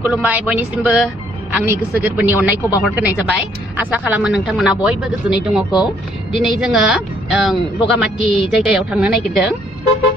खुलुमबाय बयनिसिमबो आंनि गोसो गोरबोनि अननायखौ बावहरग्रोनाय जाबाय आसा खालामो नोंथांमोना बयबो गोजोनै दङखौ दिनै जोङो बगामाथि जायगायाव थांनो नागिरदों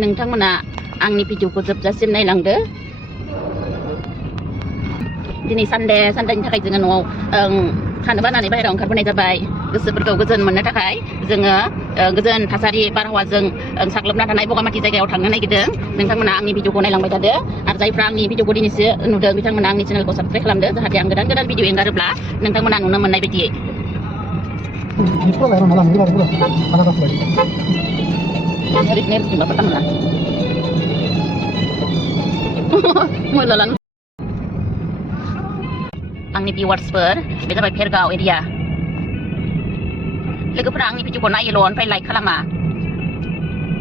नोंथांमोना आंनि भिडिअखौ जोबजासिम नायलांदो दिनै सानदेनि थाखाय जोङो न'आव थानो बानानै बाहेरायाव ओंखारबोनाय जाबाय गोसोफोरखौ गोजोन मोननो थाखाय जोङो गोजोन थासारि बारहावाजों साग्लोबना थानाय बगामाथि जायगायाव थांनो नागिरदों नोंथांमोना आंनि भिडिअखौ नायलांबाय थादो आरो जायफ्रा आंनि भिडिअखौ दिनैसो नुदों बिथांमोना आंनि चेनेलखौ साबस्क्राइब खालामदो जाहाथे आं गोदान गोदान भिडिअ एंगारोब्ला नोंथांमोना नुनो मोननाय बायदियै आंनि भिवार्सफोर बे जाबाय भेरगाव एरिया लोगोफोरा आंनि भिडिअखौ नायोल' ओमफ्राय लाइक खालामा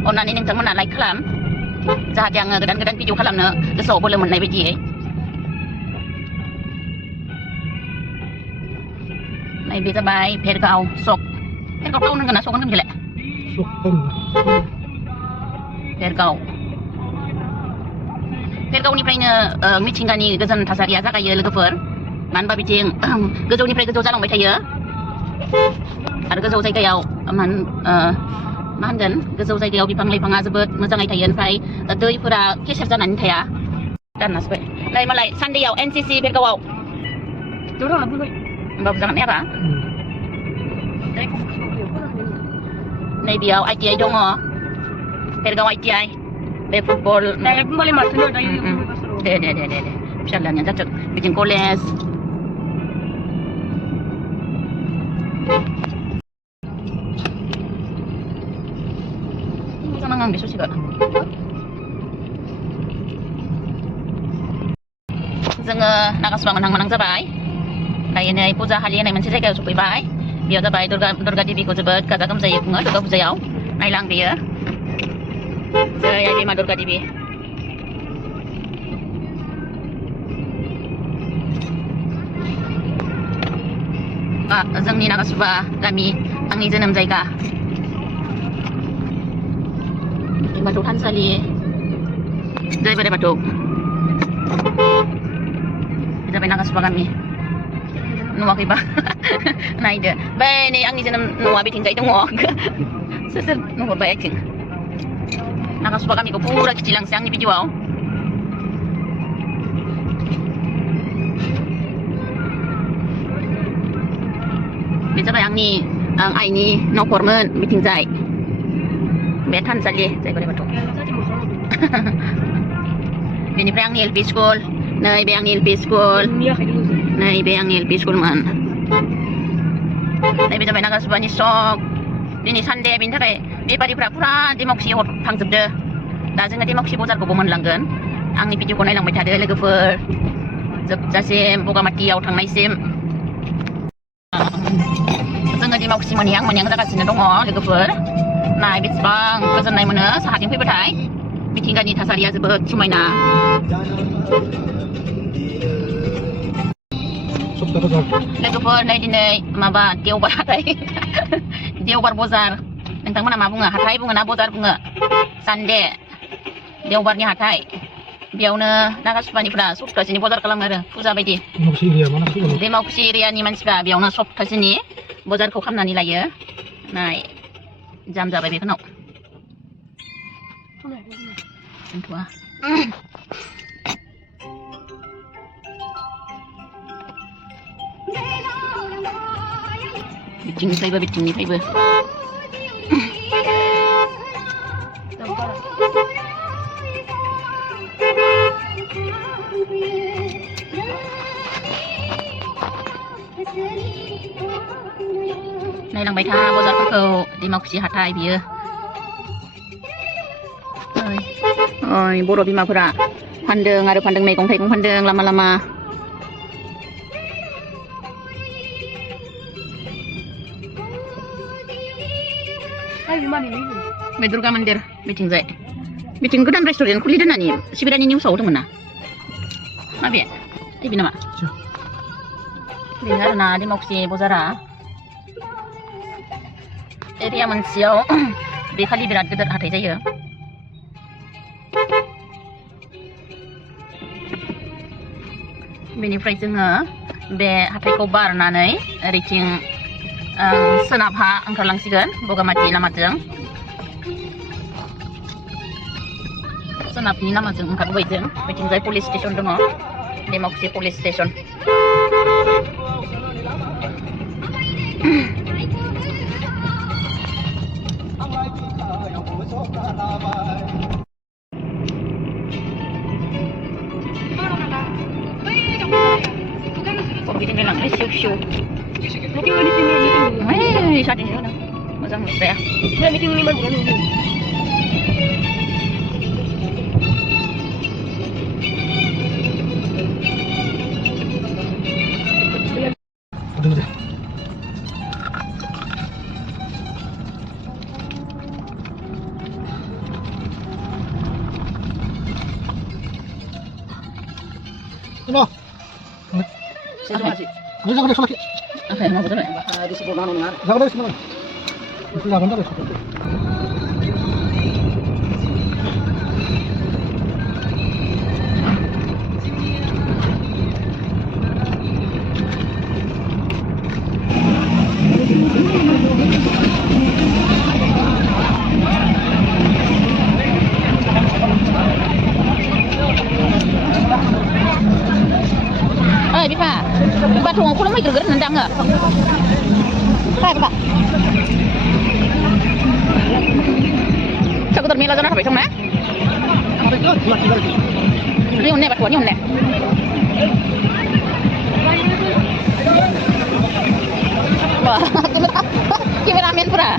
अन्नानै नोंथांमोना लाइक खालाम जाहाथे आङो गोदान गोदान भिडिअ खालामनो गोसोआव बोलो मोननाय बायदियै बे जाबाय भेरगाव सक भेरगाव टाउन होनगोन ना सक होनगोन बेलाय भेरगावनिफ्रायनो मिथिंगानि गोजोन थासारिया जागायो लोगोफोर मानो होनबा बिथिं गोजौनिफ्राय गोजौ जालांबाय थायो आरो गोजौ जायगायाव मा होनगोन गोजौ जायगायाव बिफां लाइफाङा जोबोद मोजाङै थायो ओमफ्राय दैफोरा केसार जानानै थाया दाननासबाय नै मालाय सानदेयाव एनसिसि भेरगावआव होमबाबो जागोन ने आबा नै बेयाव ITI दङ भेरगाव ITI बे फुटबल दे फिसालानिया जाथों बिथिं कलेज मोजां आं बे ससेखौ जोङो नागासुवा मोनहां जाबाय दायो नै फुजा हालि होननाय मोनसे जायगायाव सफैबाय बेयाव जाबाय दुर्गा देबिखौ जोबोद गाजा गोमजायै खुङो दुर्गा फुजायाव नायलां बेयो जै आइ बिमा दुर्गा देबि जोंनि नागासुवा गामि आंनि जोनोम जायगा बाथौ थानसालि जय बोराइ बाथौ जाबाय नागासुवा गामि नुवाखैबा नायदो बै नै आंनि जोनोम न'आ बिथिंजाय दङ सोर नुहरबाय आथिं नागासुवा गामिखौ फुरा खिथिलांसै आंनि भिडिअआव बे जाबाय आंनि आइनि न'खरमोन बिथिंजाय बे थानसालि जय बोराइ बाथौ बेनिफ्राय आंनि LP स्कुल नै बे आंनि LP स्कुल नै बे आंनि LP स्कुलमोन नैबे जाबाय नागासुवानि सक दिनै सानदे बेनि थाखाय बेफारिफ्रा फुरा डिमाकुसियाव थांजोबदो दा जोङो डिमाकुसि बजारखौबो मोनलांगोन आंनि भिडिअखौ नायलांबाय थादो लोगोफोर जोबजासिम बगामाथियाव थांनायसिम जोङो डिमाकुसि मोनहैहां जागासिनो दङ लोगोफोर नाय बेसेबां गोजोननाय मोनो साहाथिं फैबाथाय मिथिंगानि थासारिया जोबोद समायना लोगोफोर नै दिनै माबा देवबार हाथाय देवबार बजार नोंथांमोना मा बुङो हाथाय बुङो ना बजार बुङो सानदे देवबारनि हाथाय बेयावनो नागासुवानिफ्रा सप्तासेनि बजार खालामो आरो फुजा बायदि डिमाकुसि एरियानि मानसिफ्रा बेयावनो सप्तासेनि बजारखौ खालामनानै लायो नाय जाम जाबाय बेखौनाव बिथिंनिफ्रायबो नायलांबाय था बजारफोरखौ डिमाकुसि हाथाय बियो ओइ बर' बिमाफोरा फानदों आरो फानदों मैगं थाइगं फानदों लामा लामा बे दुर्गा मन्दिर बिथिंजाय बिथिं गोदान रेस्टुरेन्ट खुलि दोननानै सिबिरानि निउसाव होदोंमोन ना माबे टिभि नामा बेनो आरोना डिमाकुसि बजारा एरिया मोनसेयाव बे खालि बिराद गिदिर हाथाय जायो बेनिफ्राय जोङो बे हाथाइखौ बारनानै ओरैथिं सोनाबहा ओंखारलांसिगोन बगामाथि लामाजों सोनाबनि लामाजों ओंखारबोबाय जों बेथिंजाय पुलिस स्टेसन दङ डेमक्सि पुलिस स्टेसन बिदिनो लांबाय सिउ सिउ सादिसो मोजां नुस्राया Ano? Sino masih? Ano sa laki? Okay, mau betul ya? Di sebelah mana nih? Jangan dari sini. Jangan dari sini. Pak thùng aku lama gerger nendang nggak? Pak. Chắc có terminal cho nó phải không nè? Ini unne Pak, ini unne. Wah, kameramen pura.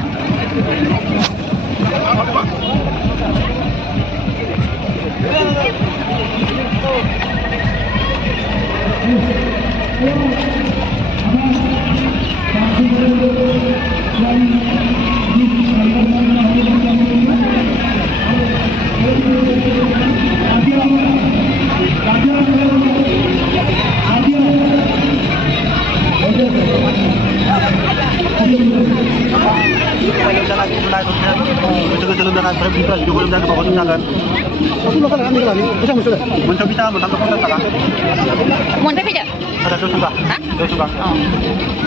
Muốn phép bây giờ? Ada dua suka. Hah? Dua suka. Oh.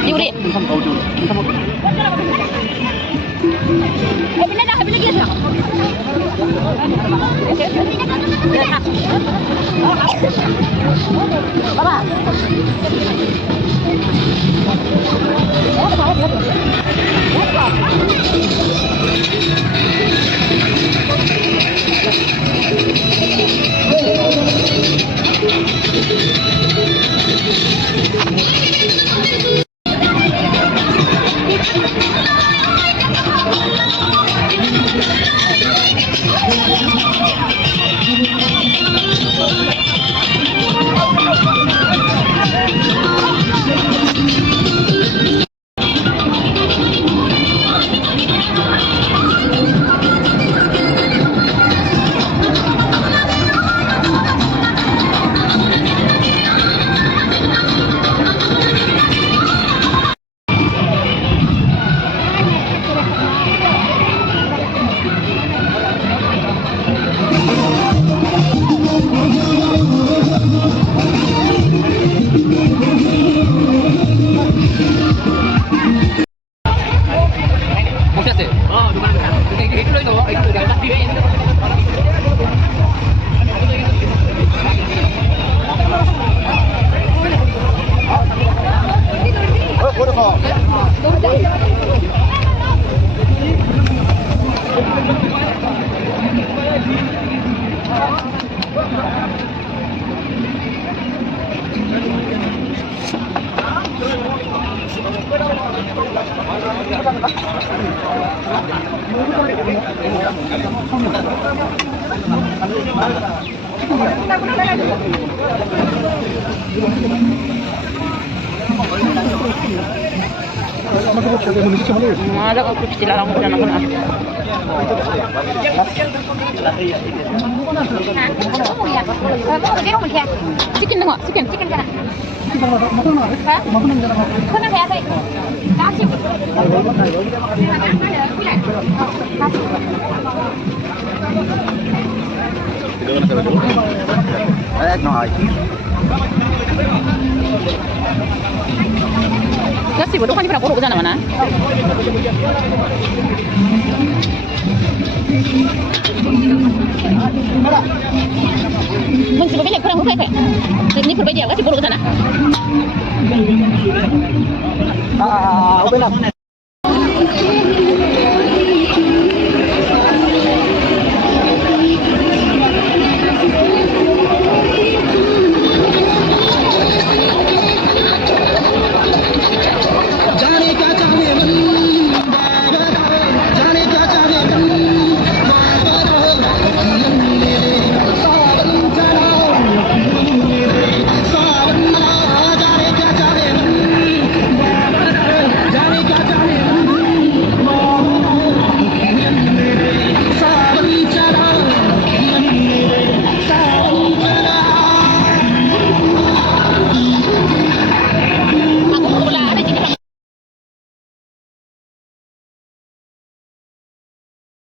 Diuri. Pindah dah, pindah dia dah. Baba. Ada kok kecil orang udah nonton ah. Chicken dong, chicken kana. Hah? Kana kayak apa? Kasih. Kasih. गासिबो दखानिफोरा बर' गोजा नामा ना मोनसेबो बेलेगफोरा होफैयाखै जोंनिफोरबायदिया गासिबो बर' गोजा ना